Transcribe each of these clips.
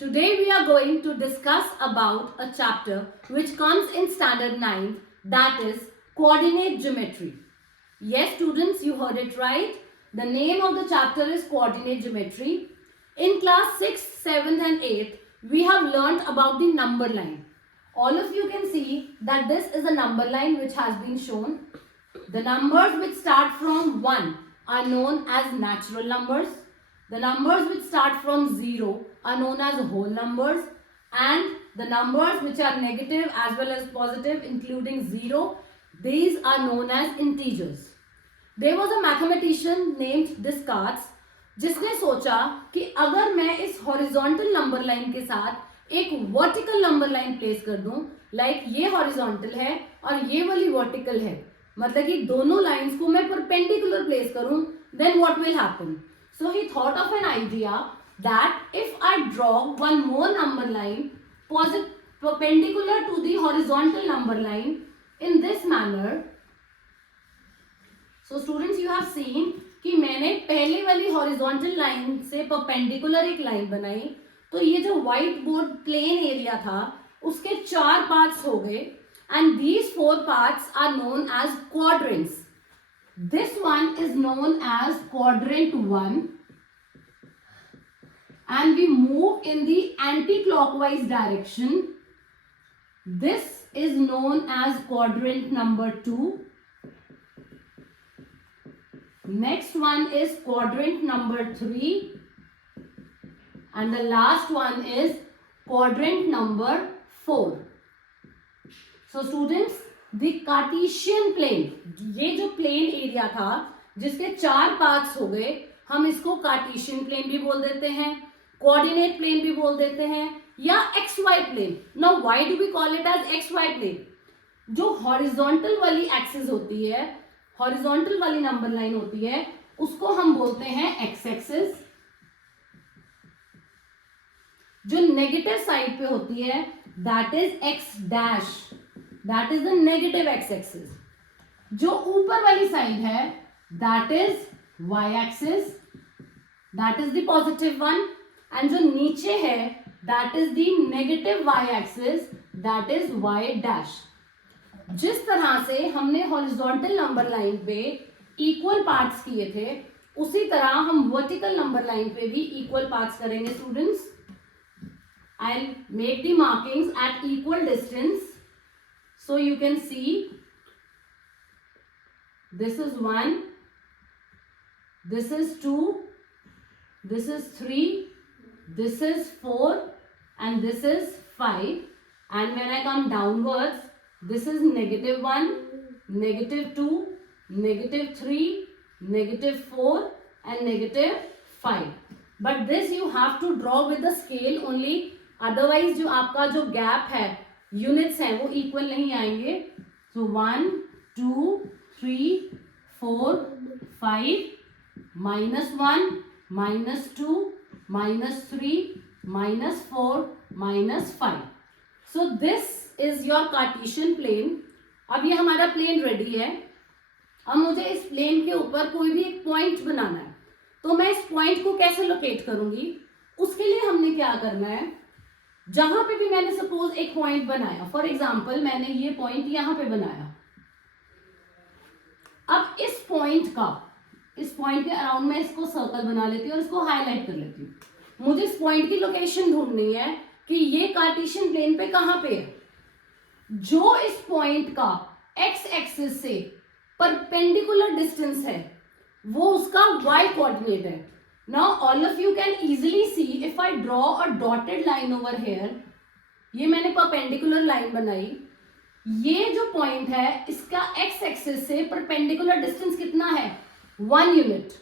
Today we are going to discuss about a chapter which comes in standard 9, that is coordinate geometry. Yes students, you heard it right. The name of the chapter is coordinate geometry. In class 6th, 7th and 8th, we have learnt about the number line. All of you can see that this is a number line which has been shown. The numbers which start from 1 are known as natural numbers. The numbers which start from 0 are known as whole numbers, and the numbers which are negative as well as positive including 0, these are known as integers. There was a mathematician named Descartes जिसने सोचा कि अगर मैं इस horizontal number line के साथ एक vertical number line place कर दूं, लाइक ये हॉरिजॉन्टल है और ये वाली वर्टिकल है, मतलब कि दोनों लाइंस को मैं परपेंडिकुलर प्लेस करूं, then what will happen. So he thought of an idea that if I draw one more number line perpendicular to the horizontal number line in this manner. So students, you have seen कि मैंने पहले वाली horizontal line से perpendicular एक line बनाई, तो ये जो व्हाइट बोर्ड प्लेन एरिया था उसके 4 पार्ट्स हो गए, and these 4 parts are known as quadrants. This one is known as quadrant 1, and we move in the anti-clockwise direction. This is known as quadrant number 2. Next one is quadrant number 3, and the last one is quadrant number 4. So students, the Cartesian plane, ये जो plain area था जिसके 4 parts हो गए, हम इसको Cartesian plane भी बोल देते हैं, कोऑर्डिनेट प्लेन भी बोल देते हैं, या X Y plane. Now why do we call it as X Y plane? जो हॉरिजॉन्टल वाली एक्सिस होती है, हॉरिजॉन्टल वाली नंबर लाइन होती है, उसको हम बोलते हैं एक्स एक्सिस. जो नेगेटिव साइड पे होती है that is X dash, that is the negative x axis. जो ऊपर वाली साइड है that is Y axis, that is the positive one, and जो नीचे है that is the negative Y axis, that is Y dash. जिस तरह से हमने हॉरिजॉन्टल नंबर लाइन पे इक्वल पार्ट्स किए थे, उसी तरह हम वर्टिकल नंबर लाइन पे भी इक्वल पार्ट्स करेंगे students. I'll make the markings at equal distance. So you can see this is 1, this is 2, this is 3, this is 4, and this is 5. And when I come downwards, this is -1, -2, -3, -4, and -5. But this you have to draw with the scale only. Otherwise जो आपका जो gap है, units हैं, वो equal नहीं आएंगे. सो 1, 2, 3, 4, 5, -1, -2, -3, -4, -5. So this is your Cartesian plane. अब ये हमारा प्लेन रेडी है. अब मुझे इस प्लेन के ऊपर कोई भी एक पॉइंट बनाना है, तो मैं इस पॉइंट को कैसे लोकेट करूंगी? उसके लिए हमने क्या करना है, जहां पे भी मैंने सपोज एक पॉइंट बनाया, फॉर एग्जांपल मैंने ये पॉइंट यहां पे बनाया. अब इस पॉइंट के अराउंड मैं इसको सर्कल बना लेती हूँ और इसको हाईलाइट कर लेती हूँ. मुझे इस पॉइंट की लोकेशन ढूंढनी है कि ये कार्टेशियन प्लेन पे कहां पे है. जो इस पॉइंट का एक्स एक्सिस से परपेंडिकुलर डिस्टेंस है वो उसका वाई कोऑर्डिनेट है. Now all of you can easily see if I draw a dotted line over here. ये मैंने परपेंडिकुलर लाइन बनाई. ये जो पॉइंट है इसका एक्स एक्सिस से परपेंडिकुलर डिस्टेंस कितना है? 1 यूनिट.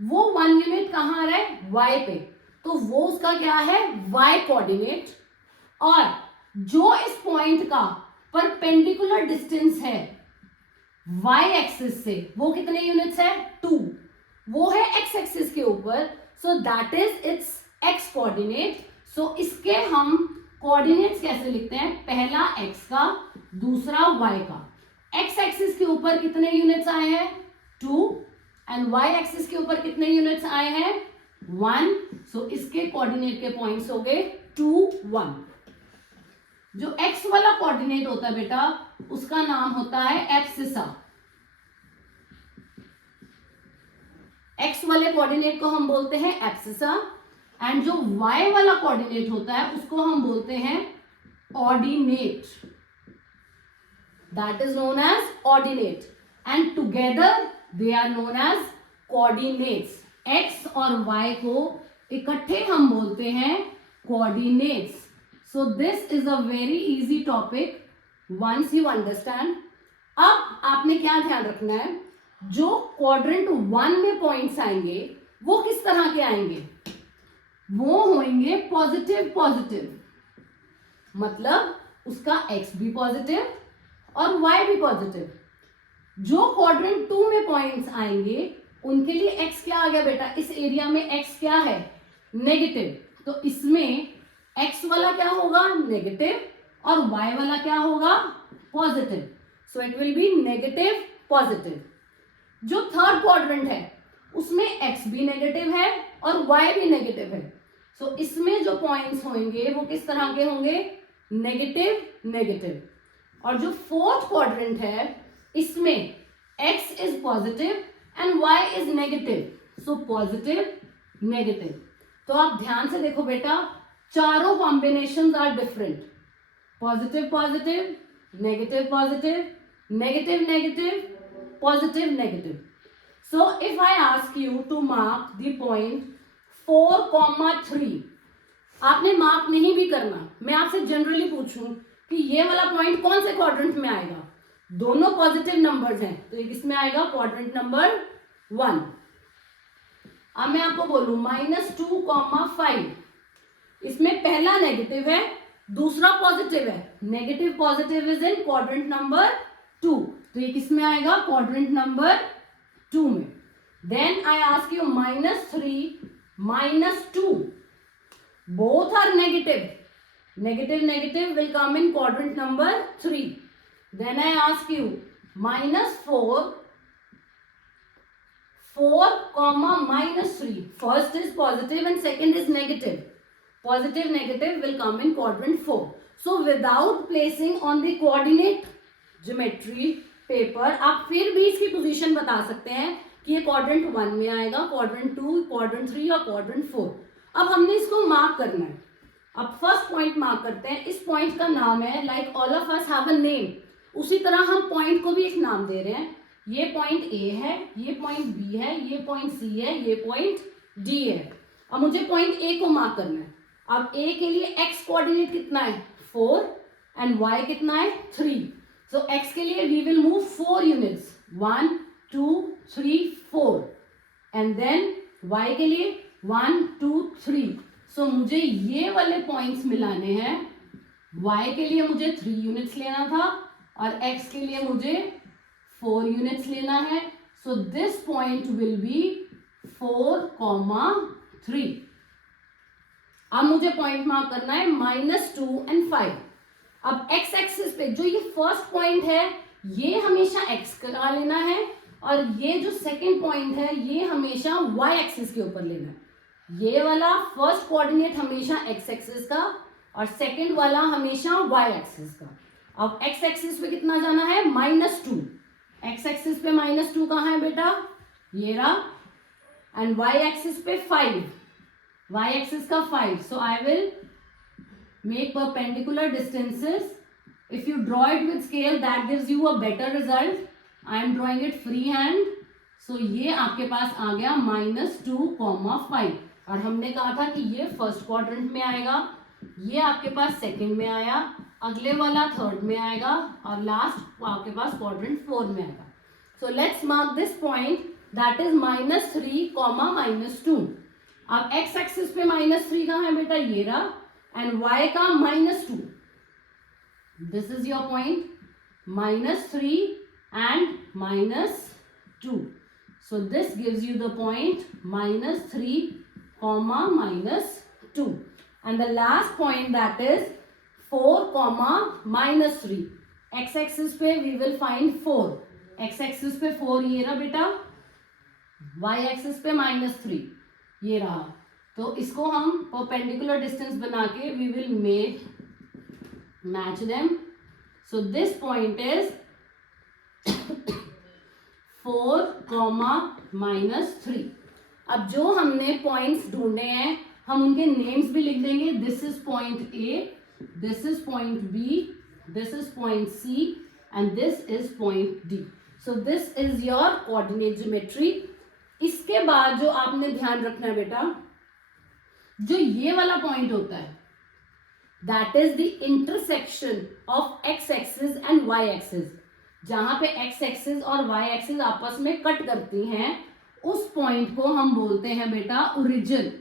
वो 1 यूनिट कहाँ आ रहा है? वाई पे. तो वो उसका क्या है? Y coordinate. और जो इस पॉइंट का परपेंडिकुलर डिस्टेंस है वाई एक्सिस से, वो कितने यूनिट्स है? 2. वो है एक्स एक्सिस के ऊपर. So that is it's x coordinate. So इसके हम कोऑर्डिनेट्स कैसे लिखते हैं? पहला एक्स का, दूसरा वाई का. एक्स एक्सिस के ऊपर कितने यूनिट्स आए हैं? 2. एंड वाई एक्सिस के ऊपर कितने यूनिट्स आए हैं? 1. सो इसके कोऑर्डिनेट के पॉइंट्स हो गए 2 1। जो x वाला कोऑर्डिनेट होता है बेटा उसका नाम होता है एब्सिसा। x वाले कोऑर्डिनेट को हम बोलते हैं एब्सिसा एंड जो y वाला कोऑर्डिनेट होता है उसको हम बोलते हैं ordinate. That is known as ordinate and together they are known as coordinates. x और y को इकट्ठे हम बोलते हैं coordinates. So this is a very easy topic once you understand. अब आपने क्या ध्यान रखना है, जो क्वाड्रेंट 1 में पॉइंट्स आएंगे वो किस तरह के आएंगे, वो होंगे पॉजिटिव पॉजिटिव, मतलब उसका x भी पॉजिटिव और y भी पॉजिटिव। जो क्वाड्रेंट 2 में पॉइंट्स आएंगे उनके लिए x क्या आ गया बेटा, इस एरिया में x क्या है, नेगेटिव। तो इसमें x वाला क्या होगा, नेगेटिव और y वाला क्या होगा, positive. So it will be negative positive. जो थर्ड क्वाड्रेंट है उसमें x भी नेगेटिव है और y भी नेगेटिव है। सो इसमें जो पॉइंट्स होंगे वो किस तरह के होंगे, नेगेटिव नेगेटिव। और जो फोर्थ क्वाड्रेंट है इसमें x is positive and y is negative, so positive negative. तो आप ध्यान से देखो बेटा, चारों combinations are different, positive positive, negative positive, negative negative, positive negative. So if I ask you to mark the point 4,3, आपने मार्क नहीं भी करना, मैं आपसे जनरली पूछूं कि ये वाला पॉइंट कौन से क्वाड्रेंट में आएगा, दोनों पॉजिटिव नंबर्स हैं तो ये किसमें आएगा, क्वाड्रेंट नंबर 1। अब मैं आपको बोलूं -2,5, इसमें पहला नेगेटिव है दूसरा पॉजिटिव है, negative positive is in quadrant number 2, तो ये किसमें आएगा, क्वाड्रेंट नंबर 2 में। Then I ask you -3 -2, both are negative, negative negative will come in quadrant number 3। Then I ask you -4 -3, first is positive and second is negative, positive negative will come in quadrant 4. So without placing on the coordinate geometry paper आप फिर भी इसकी position बता सकते हैं कि ये quadrant 1 में आएगा, क्वाड्रेंट 2, क्वाड्रेंट 3 और क्वाड्रेंट 4। अब हमने इसको मार्क करना है। अब फर्स्ट पॉइंट मार्क करते हैं, इस पॉइंट का नाम है like all of us have a name, उसी तरह हम पॉइंट को भी एक नाम दे रहे हैं। ये पॉइंट A है, ये पॉइंट B है, ये पॉइंट C है, ये पॉइंट D है। अब मुझे पॉइंट A को मार्क करना है। अब A के लिए x कोऑर्डिनेट कितना है, 4 एंड y कितना है, 3। सो x के लिए we will move 4 units, 1 2 3 4 and then y के लिए 1 2 3। सो मुझे ये वाले पॉइंट्स मिलाने हैं, y के लिए मुझे 3 यूनिट्स लेना था और x के लिए मुझे 4 यूनिट्स लेना है। सो दिस पॉइंट विल बी 4,3। अब मुझे पॉइंट मार्क करना है -2 एंड 5। अब x एक्सिस पे जो ये फर्स्ट पॉइंट है ये हमेशा x का लेना है और ये जो सेकंड पॉइंट है ये हमेशा y एक्सिस के ऊपर लेना है। ये वाला फर्स्ट कोऑर्डिनेट हमेशा x एक्सिस का और सेकंड वाला हमेशा y एक्सिस का। अब x एक्सिस पे कितना जाना है, -2, x एक्सिस पे -2 कहाँ है बेटा, ये रहा, एंड y एक्सिस पे 5, y axis का 5. So I will make perpendicular distances. If you draw it with scale that gives you a better result. I am drawing it freehand. So ये आपके पास आ गया -2,5 और हमने कहा था कि ये फर्स्ट क्वाड्रेंट में आएगा, ये आपके पास सेकंड में आया, अगले वाला थर्ड में आएगा और लास्ट आपके पास क्वाड्रेंट 4 में आएगा। So let's mark this point that is -3, -2. अब x एक्सिस पे -3 कहाँ है बेटा, ये रहा, एंड y का -2। This is your point, -3 and -2। So this gives you the point -3, -2 and the last point that is 4, -3। x axis पे we will find 4, x axis पे 4 ये रहा बेटा, y एक्सिस पे -3 ये रहा, तो इसको हम परपेंडिकुलर डिस्टेंस बना के we will match them. So this point is 4, -3. अब जो हमने पॉइंट्स ढूंढे हैं हम उनके नेम्स भी लिख देंगे. This is point A, this is point B, this is point C and this is point D. So this is your coordinate geometry. इसके बाद जो आपने ध्यान रखना है बेटा, जो ये वाला पॉइंट होता है that is the intersection of x axis and Y axis. जहां पे एक्स एक्सिस और वाई एक्सिस आपस में कट करती हैं उस पॉइंट को हम बोलते हैं बेटा ओरिजिन.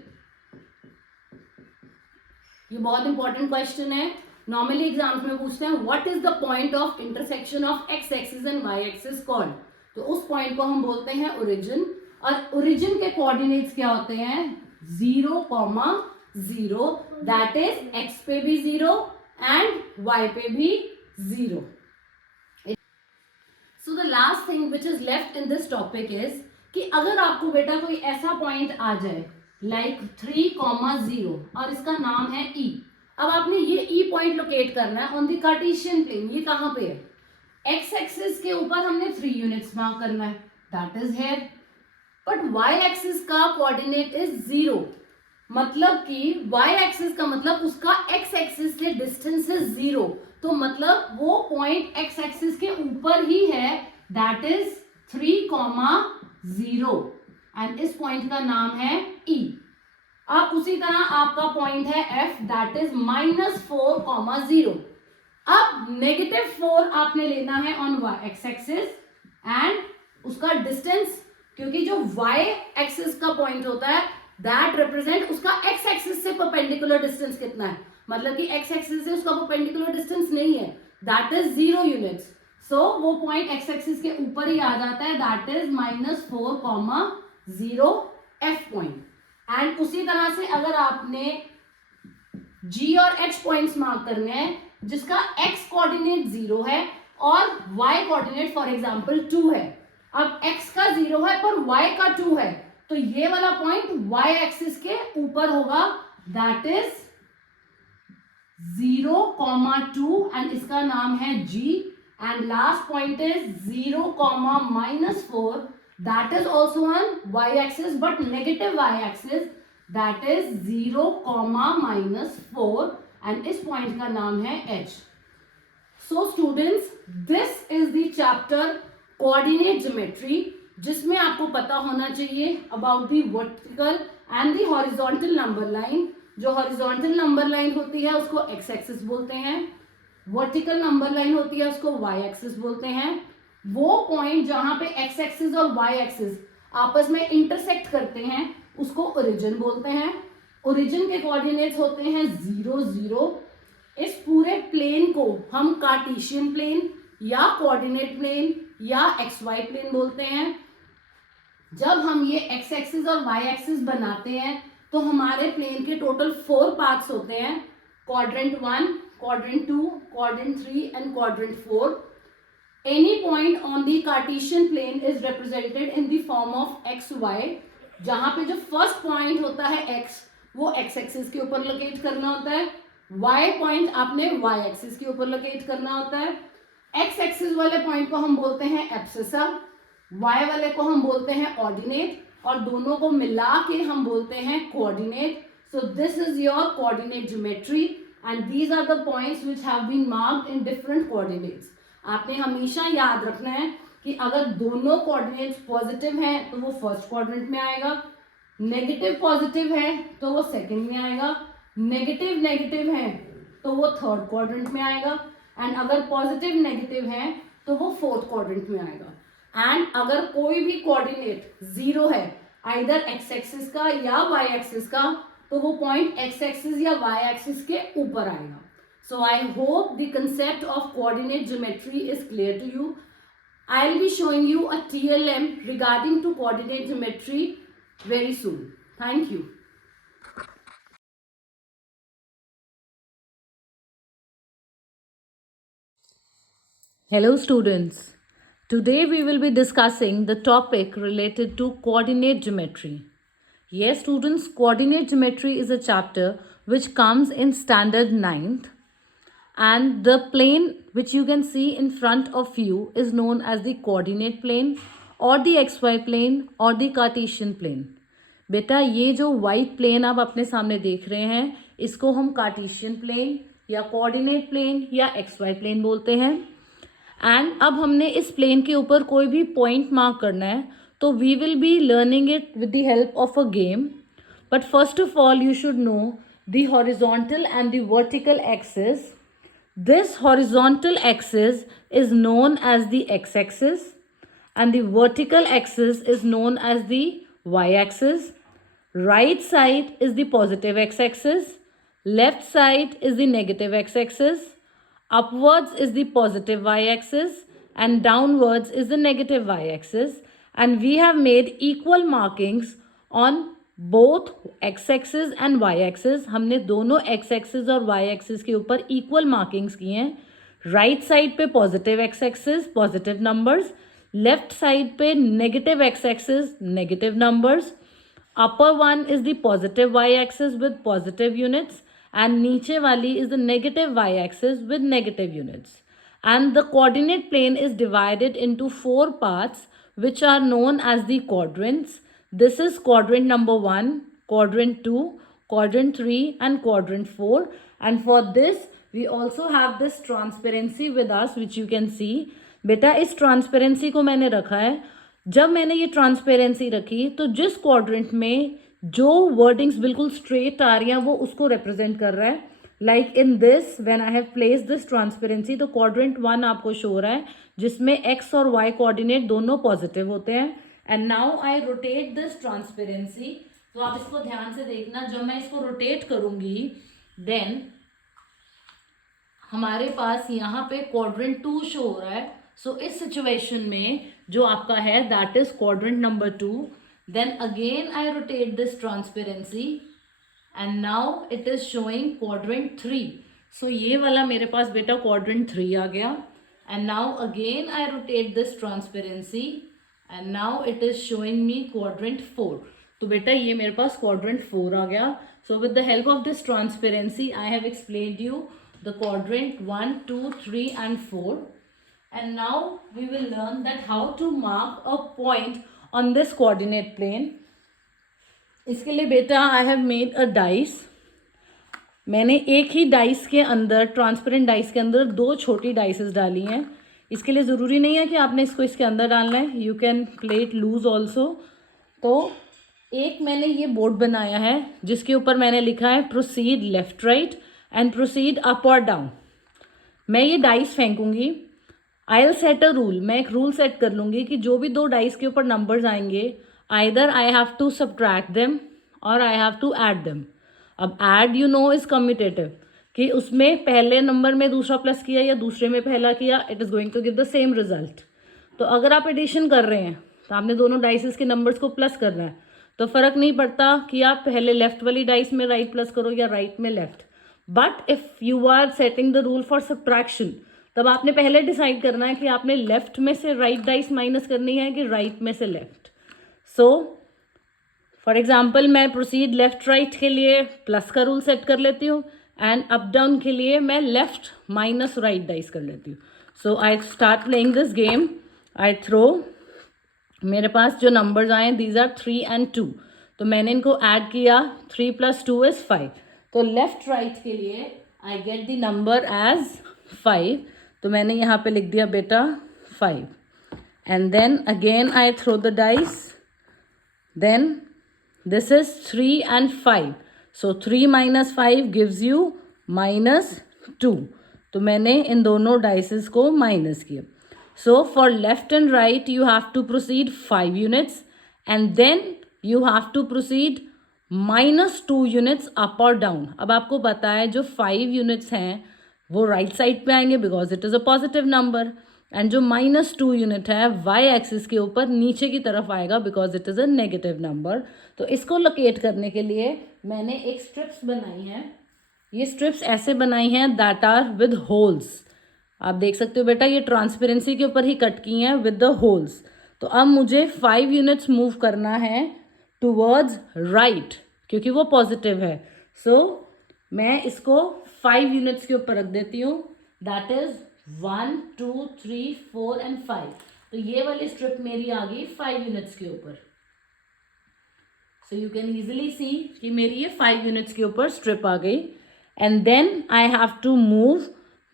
ये बहुत इंपॉर्टेंट क्वेश्चन है. नॉर्मली एग्जाम्स में पूछते हैं what is the point of intersection of x axis and Y axis called. तो उस पॉइंट को हम बोलते हैं ओरिजिन. और ओरिजिन के कोऑर्डिनेट्स क्या होते हैं 0,0. दैट इज एक्स पे भी 0 एंड वाई पे भी 0. So the last thing which is left in this topic is कि अगर आपको बेटा कोई ऐसा पॉइंट आ जाए लाइक 3,0 और इसका नाम है E. अब आपने ये E पॉइंट लोकेट करना है ऑन द कार्टेशियन प्लेन. ये कहां पे है? एक्स एक्सिस के ऊपर हमने 3 यूनिट्स मार्क करना है, that is here. But why axis का कोऑर्डिनेट इज 0. मतलब कि वाई एक्सिस का मतलब उसका एक्स एक्सिस से डिस्टेंस इज 0. तो मतलब वो पॉइंट एक्स एक्सिस के ऊपर ही है, दैट इज 3,0 एंड इस पॉइंट का नाम है E. अब उसी तरह आपका पॉइंट है F, दैट इज -4,0. अब -4 आपने लेना है ऑन एक्स एक्सिस एंड उसका डिस्टेंस, क्योंकि जो y एक्सिस का पॉइंट होता है दैट रिप्रेजेंट उसका x एक्सिस से परपेंडिकुलर डिस्टेंस कितना है. मतलब कि x एक्सिस से उसका परपेंडिकुलर डिस्टेंस नहीं है, दैट इज 0 यूनिट्स. सो वो पॉइंट x एक्सिस के ऊपर ही आ जाता है, that is -4,0 f point. And उसी तरह से अगर आपने G और H पॉइंट्स मार्क करने हैं जिसका x कोऑर्डिनेट 0 है और y कोऑर्डिनेट फॉर एग्जांपल 2 है. अब x का 0 है पर y का 2 है, तो ये वाला पॉइंट y एक्सिस के ऊपर होगा, दैट इज 0,2 एंड इसका नाम है G. And last point is 0,-4, that is also on y axis but negative y axis, that is 0,-4 and इस पॉइंट का नाम है H. So students, this is the chapter coordinate geometry, जिसमें आपको पता होना चाहिए about the vertical and the horizontal number line. जो हॉरिजॉन्टल नंबर लाइन होती है उसको एक्स एक्सिस बोलते हैं, वर्टिकल नंबर लाइन होती है उसको वाई एक्सिस बोलते हैं. वो पॉइंट जहां पे एक्स एक्सिस और वाई एक्सिस आपस में इंटरसेक्ट करते हैं उसको ओरिजिन बोलते हैं. ओरिजिन के कोऑर्डिनेट्स होते हैं 0, 0. इस पूरे प्लेन को हम कार्टेशियन प्लेन या कोऑर्डिनेट प्लेन या एक्स वाई प्लेन बोलते हैं. जब हम ये एक्स एक्सिस और वाई एक्सिस बनाते हैं तो हमारे प्लेन के टोटल 4 पार्ट्स होते हैं, quadrant 1, quadrant 2, quadrant 3 and quadrant 4. Any point on the Cartesian plane is represented in the form of x y. जहां पे जो फर्स्ट पॉइंट होता है x, वो एक्स एक्सिस के ऊपर लोकेट करना होता है. y पॉइंट आपने y एक्सिस के ऊपर लोकेट करना होता है. x एक्सिस वाले पॉइंट को हम बोलते हैं एब्सिसा, y वाले को हम बोलते हैं ऑर्डिनेट, और दोनों को मिला के हम बोलते हैं coordinate. So this is your coordinate geometry and these are the points which have been marked in different coordinates. आपने हमेशा याद रखना है कि अगर दोनों कोऑर्डिनेट्स पॉजिटिव हैं तो वो फर्स्ट क्वाड्रेंट में आएगा, नेगेटिव पॉजिटिव है तो वो सेकंड में आएगा, नेगेटिव नेगेटिव है तो वो थर्ड क्वाड्रेंट में आएगा, एंड अगर पॉजिटिव नेगेटिव है तो वो फोर्थ क्वाड्रेंट में आएगा. एंड अगर कोई भी कोऑर्डिनेट 0 है आइदर एक्स एक्सिस का या वाई एक्सिस का, तो वो पॉइंट एक्स एक्सिस या वाई एक्सिस के ऊपर आएगा. So I hope the concept of coordinate geometry is clear to you. I will be showing you a TLM regarding to coordinate geometry very soon. Thank you. Hello students. Today we will be discussing the topic related to coordinate geometry. Yes, students, coordinate geometry is a chapter which comes in standard 9th, and the plane which you can see in front of you is known as the coordinate plane or the xy plane or the Cartesian plane. बेटा ये जो white plane आप अपने सामने देख रहे हैं इसको हम कार्टेशियन प्लेन या कोऑर्डिनेट प्लेन या एक्स वाई प्लेन बोलते हैं. एंड अब हमने इस प्लेन के ऊपर कोई भी पॉइंट मार्क करना है तो we will be learning it with the help of a game. But first of all you should know the horizontal and the vertical axis. This horizontal axis is known as the x-axis and the vertical axis is known as the y-axis. Right side is the positive x-axis, left side is the negative x-axis, upwards is the positive y-axis and downwards is the negative y-axis, and we have made equal markings on both x axis and Y axis. हमने दोनों x axis और Y axis के ऊपर equal markings किए हैं. Right side पे positive x axis positive numbers, left side पे negative x axis negative numbers. Upper one is the positive y axis with positive units and नीचे वाली is the negative Y axis with negative units. And the coordinate plane is divided into 4 parts which are known as the quadrants. This is quadrant number 1, quadrant 2, quadrant 3 and quadrant 4. And for this we also have this transparency with us which you can see. बेटा इस transparency को मैंने रखा है. जब मैंने ये transparency रखी तो जिस quadrant में जो wordings बिल्कुल straight आ रही हैं वो उसको represent कर रहा है. Like in this when I have placed this transparency तो quadrant 1 आपको show रहा है जिसमें x और y coordinate दोनों positive होते हैं. And now I rotate this transparency. तो आप इसको ध्यान से देखना. जब मैं इसको रोटेट करूंगी then हमारे पास यहाँ पे quadrant 2 शो हो रहा है. So इस सिचुएशन में जो आपका है that is quadrant number 2. Then again I rotate this transparency and now it is showing quadrant 3. So ये वाला मेरे पास बेटा quadrant 3 आ गया. And now again I rotate this transparency and now it is showing me quadrant 4. तो बेटा ये मेरे पास quadrant 4 आ गया. So with the help of this transparency I have explained you the quadrant 1, 2, 3 and 4. And now we will learn that how to mark a point on this coordinate plane. इसके लिए बेटा I have made a dice. मैंने एक ही dice के अंदर transparent dice के अंदर 2 छोटी डाइसेस डाली हैं. इसके लिए ज़रूरी नहीं है कि आपने इसको इसके अंदर डालना है. You can play it loose also. तो एक मैंने ये बोर्ड बनाया है जिसके ऊपर मैंने लिखा है proceed left right and proceed up और डाउन. मैं ये डाइस फेंकूंगी. I will set a rule. मैं एक रूल सेट कर लूँगी कि जो भी 2 डाइस के ऊपर नंबर्स आएंगे either I have to subtract them और I have to add them. अब add you know is commutative कि उसमें पहले नंबर में दूसरा प्लस किया या दूसरे में पहला किया it is going to give the same result. तो अगर आप एडिशन कर रहे हैं तो आपने दोनों डाइसेस के नंबर्स को प्लस करना है. तो फ़र्क नहीं पड़ता कि आप पहले लेफ्ट वाली डाइस में राइट प्लस करो या राइट में left. But if you are setting the rule for subtraction तब आपने पहले डिसाइड करना है कि आपने लेफ्ट में से राइट डाइस माइनस करनी है कि राइट में से लेफ्ट. सो फॉर एग्जाम्पल मैं प्रोसीड लेफ्ट राइट के लिए प्लस का रूल सेट कर लेती हूँ एंड अप डाउन के लिए मैं लेफ्ट माइनस राइट डाइस कर लेती हूँ. So I start playing this game. I throw. मेरे पास जो नंबर्स आए दीज आर 3 and 2. तो मैंने इनको ऐड किया. 3 + 2 is 5. तो लेफ्ट राइट के लिए I get the number as 5. तो मैंने यहाँ पे लिख दिया बेटा 5. And then again I throw the dice. Then this is 3 and 5. So 3 minus 5 gives you -2. तो मैंने इन दोनों डाइसेस को माइनस किया. So for left and right you have to proceed 5 units and then you have to proceed -2 units up or down. अब आपको पता है जो 5 units हैं वो राइट साइड पे आएंगे because it is a positive number. And जो -2 यूनिट है वाई एक्सिस के ऊपर नीचे की तरफ आएगा because it is a negative number. तो इसको लोकेट करने के लिए मैंने एक स्ट्रिप्स बनाई हैं. ये स्ट्रिप्स ऐसे बनाई हैं दैट आर विद होल्स. आप देख सकते हो बेटा ये ट्रांसपेरेंसी के ऊपर ही कट की हैं विद द होल्स. तो अब मुझे 5 यूनिट्स मूव करना है टूवर्ड्स राइट, क्योंकि वो पॉजिटिव है. सो मैं इसको 5 यूनिट्स के ऊपर रख देती हूँ. That is 1 2 3 4 and 5. तो ये वाली स्ट्रिप मेरी आ गई 5 यूनिट्स के ऊपर. सो यू कैन इजिली सी कि मेरी ये 5 यूनिट्स के ऊपर स्ट्रिप आ गई. And then I have to move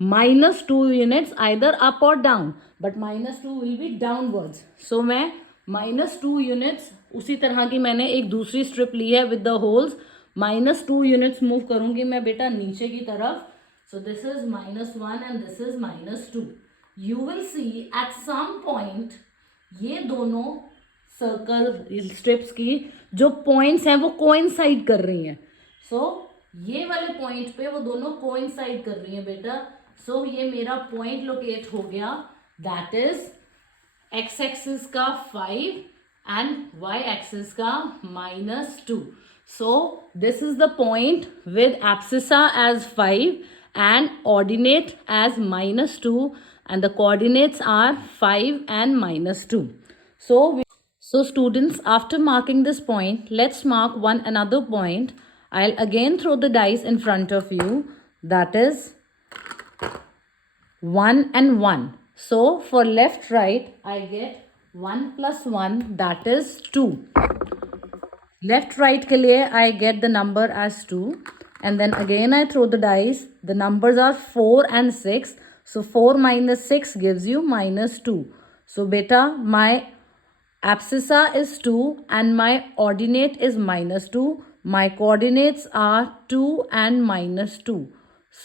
-2 units either up और down, but -2 will be downwards. So मैं -2 यूनिट्स, उसी तरह की मैंने एक दूसरी स्ट्रिप ली है with the holes, -2 units move करूंगी मैं बेटा नीचे की तरफ. So this is -1 and this is -2. You will see at some point ये दोनों सर्कल स्ट्रिप्स की जो पॉइंट्स हैं वो कोइंसाइड कर रही हैं. सो ये वाले पॉइंट पे वो दोनों कोइंसाइड कर रही हैं बेटा. सो ये मेरा पॉइंट लोकेट हो गया. दैट इज x एक्सिस का 5 एंड y एक्सिस का -2. So this is the point with abscissa as 5 and ordinate as -2, and the coordinates are 5 and -2. So students, after marking this point, let's mark one another point. I'll again throw the dice in front of you. That is 1 and 1. So for left right, I get 1 plus 1, that is 2. Left right के लिए I get the number as 2, and then again I throw the dice. The numbers are 4 and 6. So 4 minus 6 gives you -2. So beta, my abscissa is 2 and my ordinate is -2. My coordinates are 2 and -2.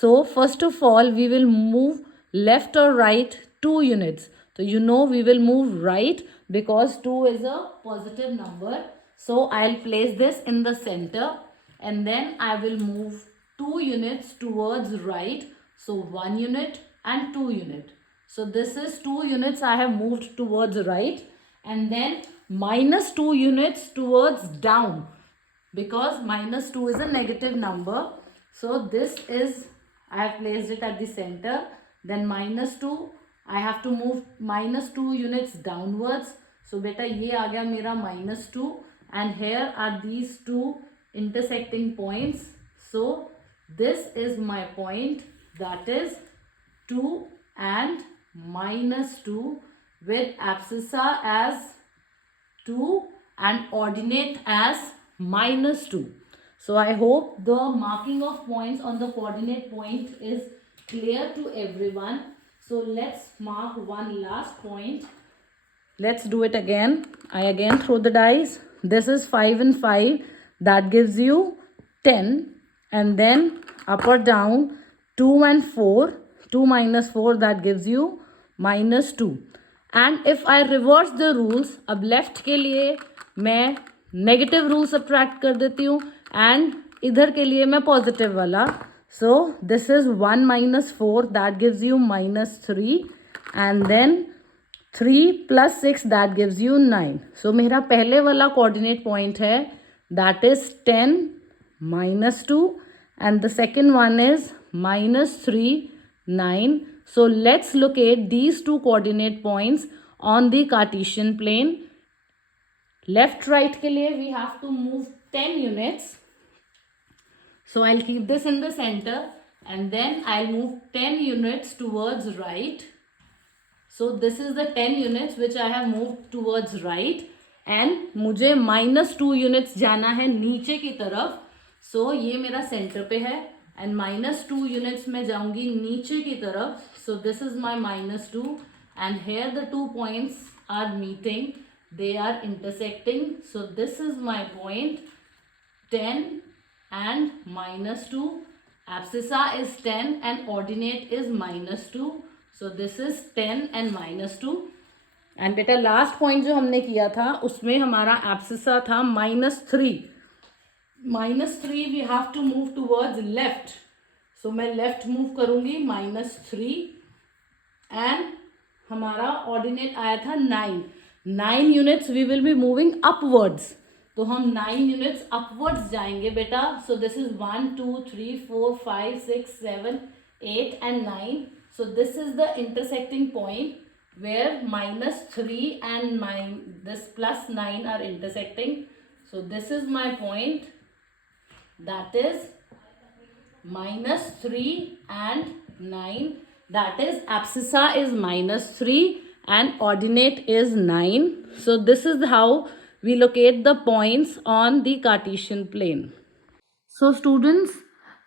So first of all we will move left or right 2 units. So you know we will move right because 2 is a positive number. So I'll place this in the center, and then I will move 2 units towards right. So 1 unit and 2 unit. So this is 2 units I have moved towards right, and then -2 units towards down because -2 is a negative number. So this is, I have placed it at the center. Then -2, I have to move -2 units downwards. So beta ये आ गया मेरा -2. And here are these two intersecting points. So this is my point, that is 2 and -2 with abscissa as 2 and ordinate as -2. So I hope the marking of points on the coordinate point is clear to everyone. So let's mark one last point. Let's do it again. I again throw the dice. This is 5 and 5. That gives you 10. And then up or down 2 and 4. 2 minus 4, that gives you -2. And if I reverse the rules, अब left के लिए मैं negative rule subtract कर देती हूँ and इधर के लिए मैं positive वाला. So this is 1 minus 4, that gives you -3. And then 3 plus 6, that gives you 9. So मेरा पहले वाला coordinate point है, that is 10 -2, and the second one is -3 9. So let's locate these two coordinate points on the Cartesian plane. Left right के लिए we have to move 10 units. So I'll keep this in the center, and then I'll move 10 units towards right. So this is the 10 units which I have moved towards right, and मुझे -2 units जाना है नीचे की तरफ. So ये मेरा center पे है, and -2 units में जाऊंगी नीचे की तरफ. So this is my -2, and here the 2 points are meeting, they are intersecting. So this is my point 10 and -2. Abscissa is 10 and ordinate is -2. So this is 10 and -2. And बेटा last point जो हमने किया था उसमें हमारा abscissa था -3. -3 we have to move towards left. So मैं left move करूंगी -3, एंड हमारा ऑर्डिनेट आया था 9 units. We will be moving upwards, तो हम 9 यूनिट्स अपवर्ड्स जाएंगे बेटा. So this is 1 2 3 4 5 6 7 8 and 9. So this is the intersecting point where -3 and this +9 are intersecting. So this is my point, that is -3 and 9. That is abscissa is -3 and ordinate is 9. So this is how we locate the points on the Cartesian plane. So students,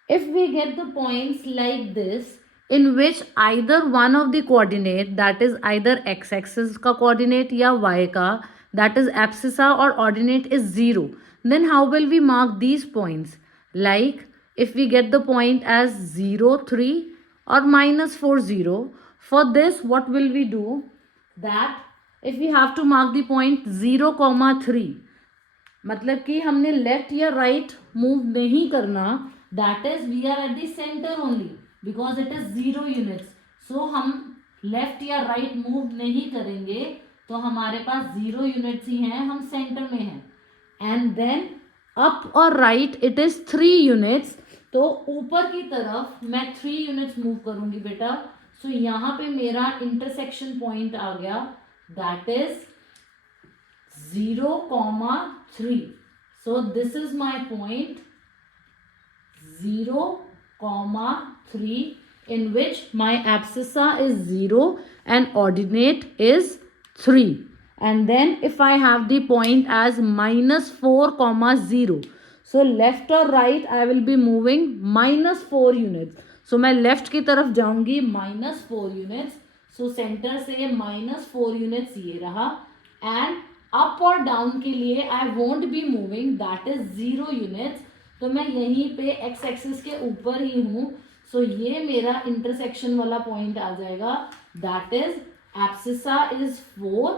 if we get the points like this, in which either one of the coordinate, that is either x-axis ka coordinate ya y ka, that is abscissa or ordinate is 0, then how will we mark these points? Like if we get the point as 0, 3 or -4, 0, for this what will we do? That if we have to mark the point 0, 3, मतलब कि हमने left या right move नहीं करना, that is we are at the centre only because it is 0 units. So हम left या right move नहीं करेंगे तो हमारे पास 0 यूनिट्स ही हैं, हम सेंटर में हैं. एंड देन अप और राइट इट इज 3 यूनिट्स. तो ऊपर की तरफ मैं 3 यूनिट्स मूव करूंगी बेटा. सो यहाँ पे मेरा इंटरसेक्शन पॉइंट आ गया, that is 0, 3. So this is my point 0, 3, in which my abscissa is 0 and ordinate is 3. And then if I have the point as -4, 0. So left or right I will be moving -4 units. So मैं left की तरफ जाऊंगी -4 units. So center से -4 units ये रहा. And up और down के लिए I won't be moving, that is 0 units. तो मैं यहीं पे एक्स एक्सिस के ऊपर ही हूँ. सो ये मेरा इंटरसेक्शन वाला पॉइंट आ जाएगा, that is abscissa is 4,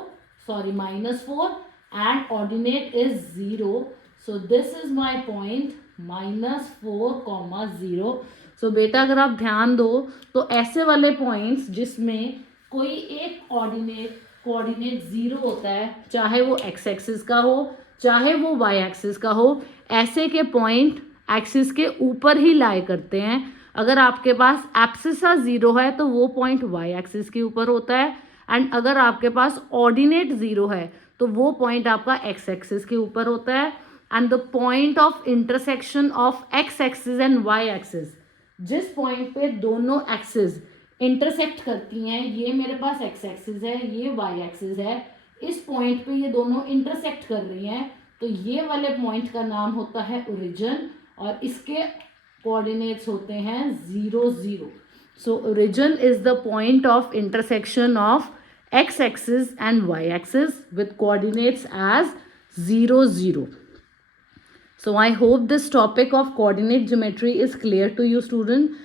sorry -4 and ordinate is 0. So this is my point -4, 0. सो बेटा अगर आप ध्यान दो तो ऐसे वाले पॉइंट्स जिसमें कोई एक कोऑर्डिनेट 0 होता है, चाहे वो एक्स एक्सिस का हो चाहे वो वाई एक्सिस का हो, ऐसे के पॉइंट एक्सिस के ऊपर ही लाई करते हैं. अगर आपके पास एब्सिसा 0 है तो वो पॉइंट वाई एक्सिस के ऊपर होता है. एंड अगर आपके पास ऑर्डिनेट 0 है तो वो पॉइंट आपका एक्स एक्सिस के ऊपर होता है. And the point of intersection of x axis and Y axis, जिस पॉइंट पे दोनों एक्सिस इंटरसेक्ट करती हैं, ये मेरे पास एक्स एक्सिस है, ये वाई एक्सिस है, इस पॉइंट पे ये दोनों इंटरसेक्ट कर रही हैं, तो ये वाले पॉइंट का नाम होता है ओरिजिन और इसके कोऑर्डिनेट्स होते हैं 0, 0. So origin is the point of intersection of x axis and Y axis with coordinates as 0, 0. So I hope this topic of coordinate geometry is clear to you student.